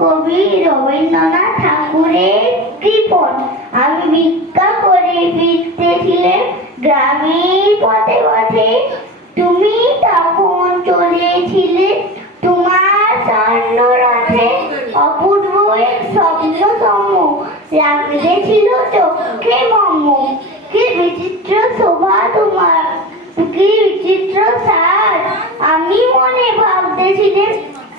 কবি রবীন্দ্রনাথ ঠাকুরের কৃপণ। আমি ভিক্ষা করে ফিরতেছিলে গ্রামের পথে পথে। তুমি তখন চলেছিলে তোমার অপূর্ব এক স্বপ্ন চোখে কি বিচিত্র শোভা তোমার, কি বিচিত্র সাজ আমি মনে ভাবতেছিলাম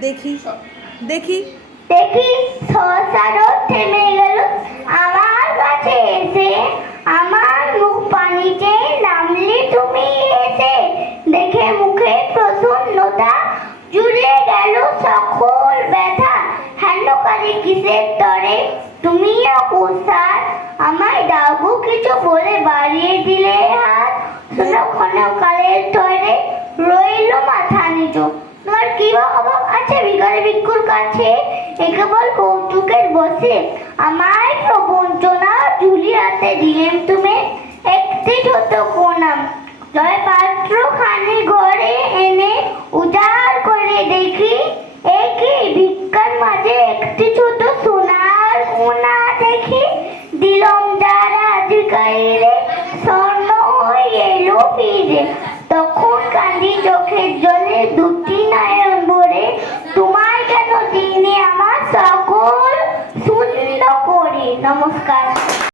দেখি দেখি। দেখি শশারও থেমে গেল। আমার কাছে এসে, আমার মুখ পানিতে নামলে তুমি এসে। দেখে মুখে প্রসন্নতা জুড়ে গেল সকল ব্যথা। হেনকারী কিসের তরে? তুমি অকুসার আমায় দাবু কিছু বলে বাড়িয়ে দিলে হাত। শোনো ক্ষণকালের তরে রইল মাথা নিচু। তোমার কি আছে ভিখারি ভিক্ষুর কাছে, এ কেবল কৌতুকের বসে। আমায় প্রবঞ্চনা ঝুলি হাতে দিলেন তুমি। একটি ছোট কোনাম জয় পাত্র খানি ঘরে এনে উজাড় করে দেখি একই ভিক্ষার মাঝে একটি ছোট সোনার কোনা দেখি। দিলম যারা দিকাইলে স্বর্ণ হয়ে এলো ফিরে। তখন কান্দি চোখের জলে দুটি নমস্কার